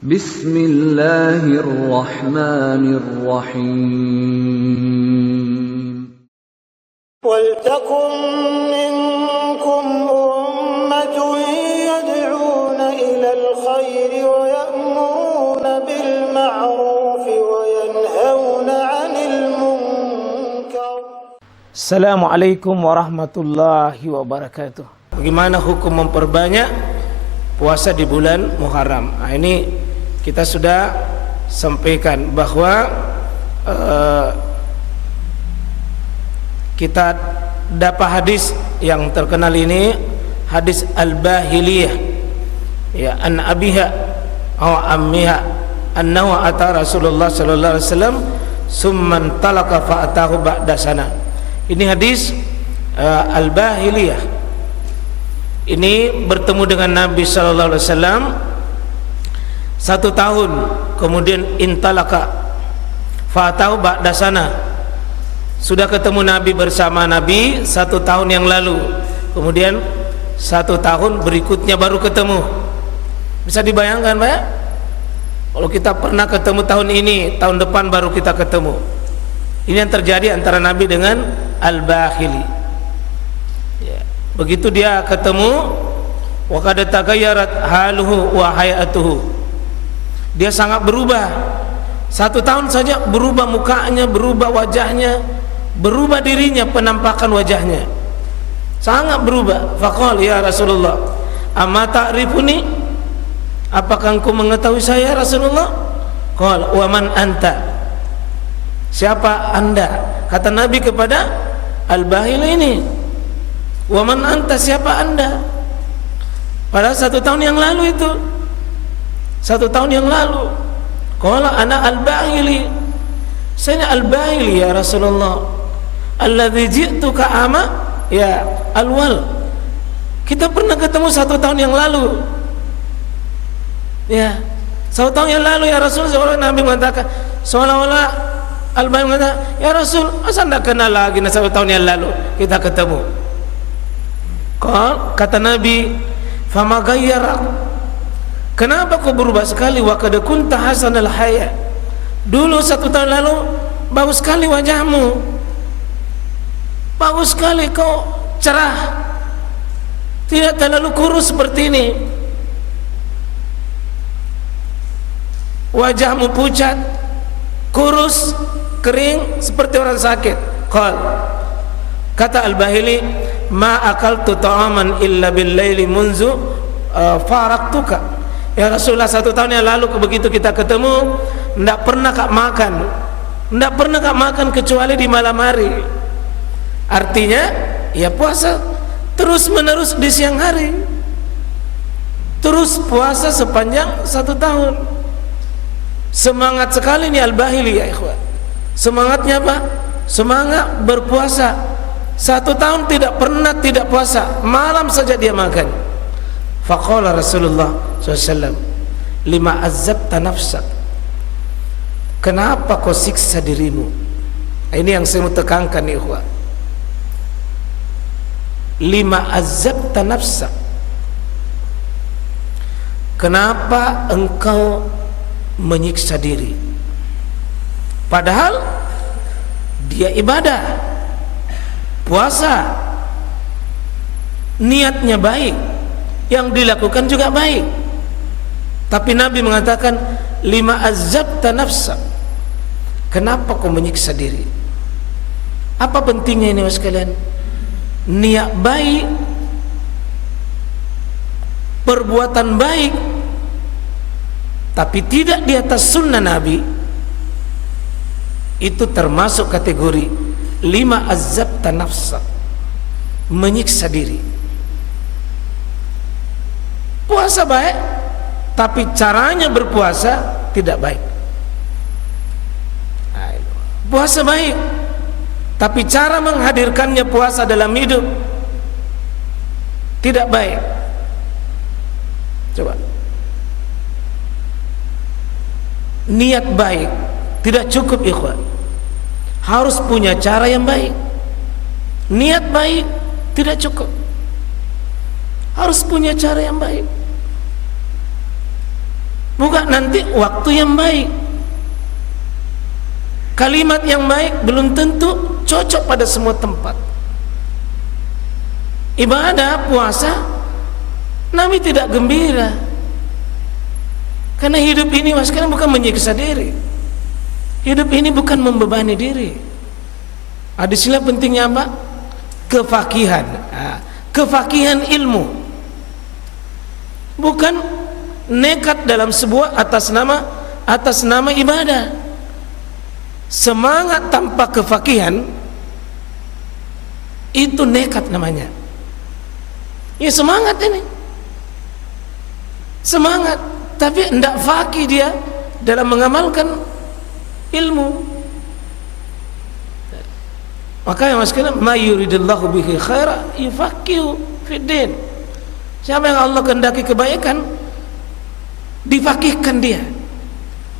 Bismillahirrahmanirrahim. وَلْتَكُنْ مِنْكُمْ أُمَّةٌ يَدْعُونَ إِلَى الْخَيْرِ وَيَأْمُرُونَ بِالْمَعْرُوفِ وَيَنْهَوْنَ عَنِ الْمُنْكَرِ. Assalamualaikum warahmatullahi wabarakatuh. Bagaimana hukum memperbanyak puasa di bulan Muharram? Nah, ini kita sudah sampaikan bahwa kita dapat hadis yang terkenal ini, hadis Al-Bahiliyah, ya, an abiha aw ammiha annahu ata Rasulullah sallallahu alaihi wasallam summan talaka fa atahu ba'da sana. Ini hadis Al-Bahiliyah. Ini bertemu dengan Nabi sallallahu alaihi wasallam 1 tahun, kemudian intalaka fa atahu ba'da sana. Sudah ketemu Nabi bersama Nabi 1 tahun yang lalu, kemudian 1 tahun berikutnya baru ketemu. Bisa dibayangkan Pak? Kalau kita pernah ketemu tahun ini, tahun depan baru kita ketemu. Ini yang terjadi antara Nabi dengan Al-Bahili, ya. Begitu dia ketemu, wa qad taghayyarat haluhu wa hayatuhu, dia sangat berubah. 1 tahun saja berubah mukanya, berubah wajahnya, berubah dirinya, penampakan wajahnya sangat berubah. Faqala ya Rasulullah, amma ta'rifuni, apakah engkau mengetahui saya Rasulullah? Qala wa man anta, siapa anda? Kata Nabi kepada Al-Bahili ini, wa man anta, siapa anda? Pada 1 tahun yang lalu itu, 1 tahun yang lalu. Qala ana Al-Bahili, saya Al-Bahili ya Rasulullah, alladzi ji'tuka ama ya alwal, kita pernah ketemu 1 tahun yang lalu, ya 1 tahun yang lalu ya Rasul. Seolah Nabi mengatakan, seolah-olah Al-Bahili mengatakan, ya Rasul, masa anda kenal lagi 1 tahun yang lalu kita ketemu. Kata Nabi, fama gayyarak, kenapa kau berubah sekali? Wa qad kunta hasanal haya, dulu 1 tahun lalu bagus sekali wajahmu, bagus sekali kau, cerah, tidak terlalu kurus seperti ini. Wajahmu pucat, kurus, kering seperti orang sakit. Kata Al-Bahili, ma akaltu ta'aman illa bil laili munzu faraktuka, ya Rasulullah 1 tahun yang lalu begitu kita ketemu, tidak pernah kak makan kecuali di malam hari. Artinya ya puasa terus menerus di siang hari, terus puasa sepanjang 1 tahun. Semangat sekali nih Al-Bahili ya ikhwan. Semangatnya apa? Semangat berpuasa. 1 tahun tidak pernah tidak puasa, malam saja dia makan. Faqala Rasulullah SAW, lima azabta nafsak, kenapa kau siksa dirimu? Ini yang saya mau tekankan nih ikhwan. Lima azabta nafsak, kenapa engkau menyiksa diri? Padahal dia ibadah, puasa, niatnya baik, yang dilakukan juga baik, tapi Nabi mengatakan lima azabta nafsak, kenapa kau menyiksa diri? Apa pentingnya ini mas sekalian? Niat baik, perbuatan baik, tapi tidak di atas sunnah Nabi, itu termasuk kategori lima azabta nafsa, menyiksa diri. Puasa baik, tapi caranya berpuasa tidak baik. Puasa baik, tapi cara menghadirkannya puasa dalam hidup tidak baik. Coba, niat baik tidak cukup ikhwan, harus punya cara yang baik. Niat baik tidak cukup, harus punya cara yang baik. Bukan nanti waktu yang baik, kalimat yang baik belum tentu cocok pada semua tempat. Ibadah puasa Nabi tidak gembira, karena hidup ini mas kan bukan menyiksa diri, hidup ini bukan membebani diri. Disinilah pentingnya apa? Kefakihan, kefakihan ilmu, bukan nekat dalam sebuah atas nama ibadah. Semangat tanpa kefakihan itu nekat namanya. Ya semangat ini, semangat, tapi tidak fakih dia dalam mengamalkan ilmu. Makanya mas kena ma yuridillahu bihi khaira yufaqihu fiddin. Siapa yang Allah kehendaki kebaikan, difakihkan dia.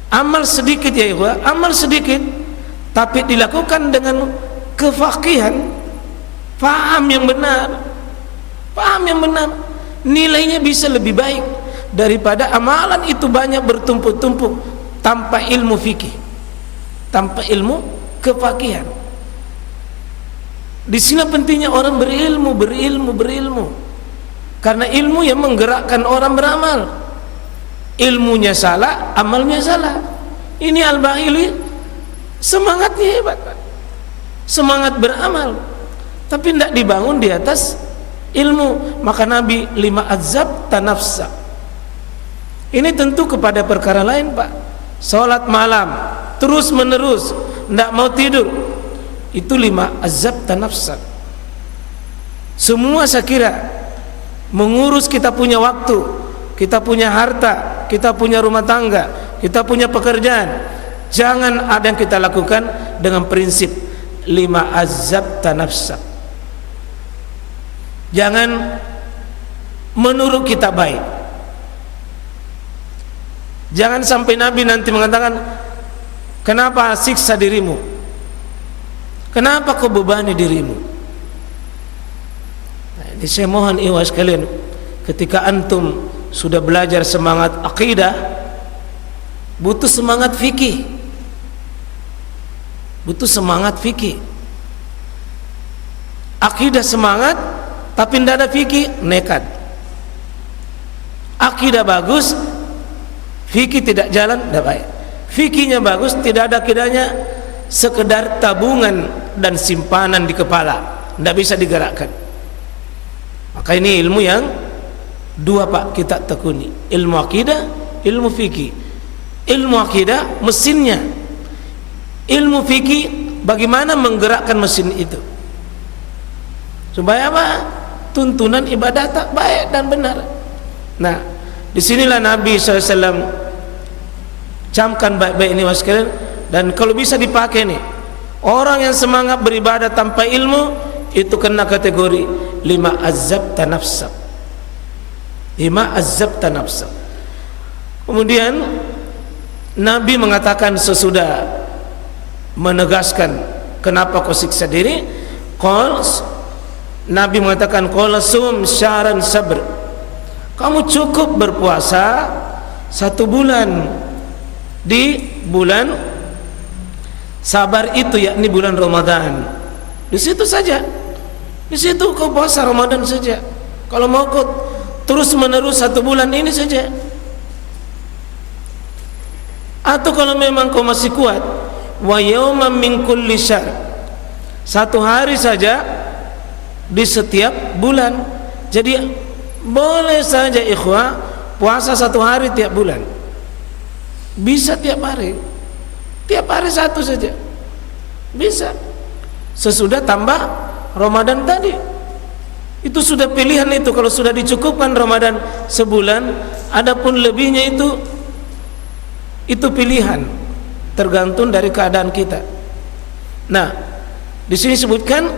Amal sedikit ya ikhwah, amal sedikit tapi dilakukan dengan kefakihan, paham yang benar, paham yang benar, nilainya bisa lebih baik daripada amalan itu banyak bertumpuk-tumpuk tanpa ilmu fikih, tanpa ilmu kefakihan. Di sini pentingnya orang berilmu, karena ilmu yang menggerakkan orang beramal. Ilmunya salah, amalnya salah. Ini Al-Bahili semangatnya hebat, semangat beramal, tapi tidak dibangun di atas ilmu. Maka Nabi lima azab tanafsa. Ini tentu kepada perkara lain pak. Salat malam terus menerus, tidak mau tidur, itu lima azab tanafsa. Semua saya kira mengurus, kita punya waktu, kita punya harta, kita punya rumah tangga, kita punya pekerjaan, jangan ada yang kita lakukan dengan prinsip lima azab tanafsa. Jangan menurut kita baik. Jangan sampai Nabi nanti mengatakan, kenapa siksa dirimu, kenapa kau bebani dirimu. Nah, ini saya mohon ikhwas kalian, ketika antum sudah belajar semangat akidah, butuh semangat fikih, butuh semangat fikih. Akidah semangat tapi tidak ada fikih, nekat. Akidah bagus, fikih tidak jalan, tidak baik. Fikihnya bagus, tidak ada akidahnya, sekedar tabungan dan simpanan di kepala, tidak bisa digerakkan. Maka ini ilmu yang dua pak kita tekuni, ilmu akidah, ilmu fikih. Ilmu akidah mesinnya, ilmu fikih bagaimana menggerakkan mesin itu supaya apa? Tuntunan ibadah tak baik dan benar. Nah, disinilah Nabi SAW camkan baik-baik ini mas sekalian. Dan kalau bisa dipakai nih, orang yang semangat beribadah tanpa ilmu itu kena kategori lima azab tanafsa. Lima azab tanafsa. Kemudian Nabi mengatakan sesudah menegaskan kenapa kau siksa diri, Nabi mengatakan qala sum syahran sabr. Kamu cukup berpuasa 1 bulan di bulan sabar itu, yakni bulan Ramadan. Di situ saja, di situ kau puasa Ramadan saja. Kalau mau kau terus menerus 1 bulan ini saja. Atau kalau memang kau masih kuat, wa yawman min kulli syahr, 1 hari saja di setiap bulan. Jadi boleh saja ikhwah puasa 1 hari tiap bulan, bisa tiap hari 1 saja bisa, sesudah tambah Ramadan tadi. Itu sudah pilihan itu, kalau sudah dicukupkan Ramadan sebulan, adapun lebihnya itu pilihan, tergantung dari keadaan kita. Nah, di sini sebutkan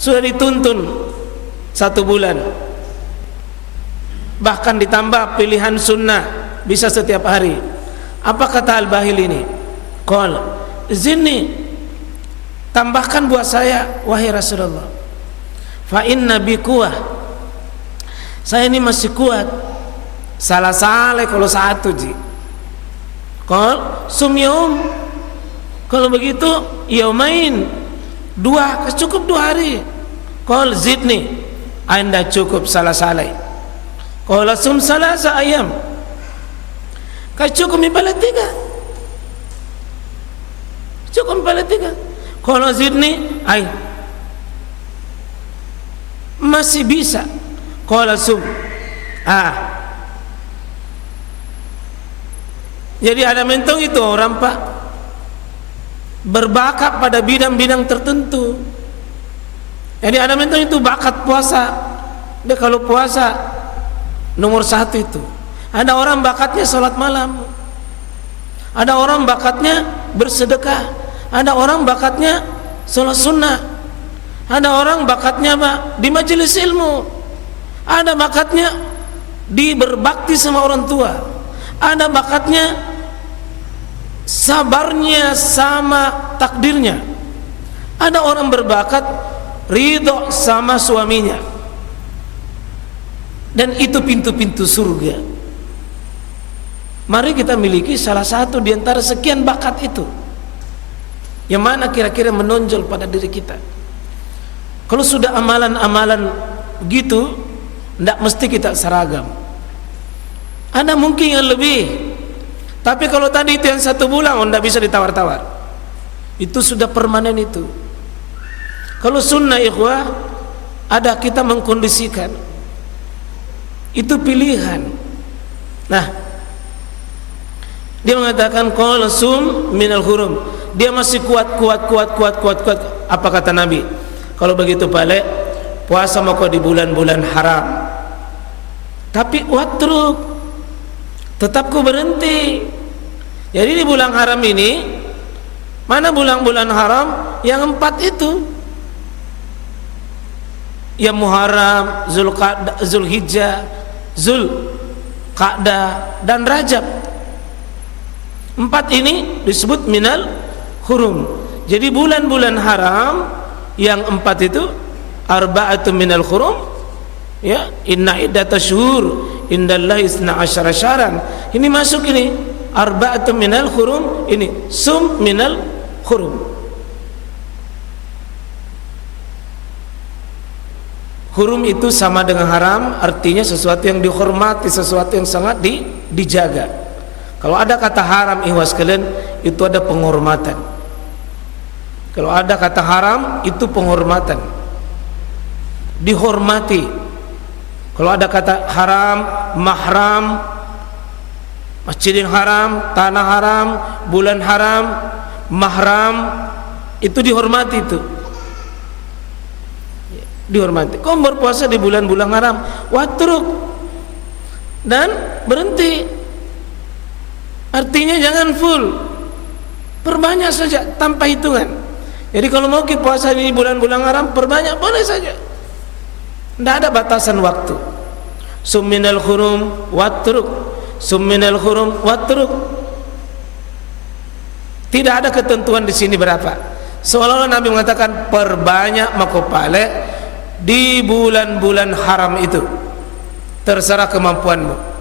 sudah dituntun 1 bulan, bahkan ditambah pilihan sunnah, bisa setiap hari. Apa kata Al-Bahili ini? Qal zinni, tambahkan buat saya wahai Rasulullah, fa inna bi quwwah, saya ini masih kuat. Salah kalau 1 ji, Qal sum yaum, kalau begitu yaumain, 2, cukup 2 hari. Qal zidni, anda cukup salah salai. Qala sum salasa ayam, cukup bala 3, cukup bala 3. Qala zidni, ay masih bisa. Qala sum, jadi ada mentong itu orang Pak berbakat pada bidang-bidang tertentu. Jadi ada mentong itu bakat puasa, dia kalau puasa nomor 1 itu. Ada orang bakatnya sholat malam, ada orang bakatnya bersedekah, ada orang bakatnya sholat sunnah, ada orang bakatnya Pak di majelis ilmu, ada bakatnya di berbakti sama orang tua, ada bakatnya sabarnya sama takdirnya, ada orang berbakat ridho sama suaminya. Dan itu pintu-pintu surga. Mari kita miliki salah satu di antara sekian bakat itu, yang mana kira-kira menonjol pada diri kita. Kalau sudah amalan-amalan begitu, tidak mesti kita seragam. Ada mungkin yang lebih, tapi kalau tadi itu yang 1 bulan, tidak bisa ditawar-tawar. Itu sudah permanen itu. Kalau sunnah ikhwah, ada kita mengkondisikan. Itu pilihan. Nah, dia mengatakan qala sum minal hurum. Dia masih kuat. Apa kata Nabi? Kalau begitu balik, puasa mau di bulan-bulan haram. Tapi watruk, tetap ku berhenti. Jadi di bulan haram ini, mana bulan-bulan haram? Yang 4 itu, ya Muharram, Zulhijjah, Zulqa'dah dan Rajab. 4 ini disebut minal hurum. Jadi bulan-bulan haram yang 4 itu arba'atun minal hurum, ya, inna iddatasyhur indallahi 12 syahran. Ini masuk ini arba'atun minal hurum, ini sum minal hurum. Hurum itu sama dengan haram, artinya sesuatu yang dihormati, sesuatu yang sangat dijaga. Kalau ada kata haram ikhwas sekalian, itu ada penghormatan. Kalau ada kata haram, itu penghormatan, dihormati. Kalau ada kata haram, mahram, masjid yang haram, tanah haram, bulan haram, mahram, itu dihormati itu. Dihormati. Kau berpuasa di bulan-bulan haram, watruk, dan berhenti. Artinya jangan full, perbanyak saja tanpa hitungan. Jadi kalau mau kita puasa di bulan-bulan haram, perbanyak boleh saja, tidak ada batasan waktu. Summinal hurum watruk, summinal hurum watruk. Tidak ada ketentuan di sini berapa. Seolah-olah Nabi mengatakan perbanyak makopale di bulan-bulan haram itu, terserah kemampuanmu.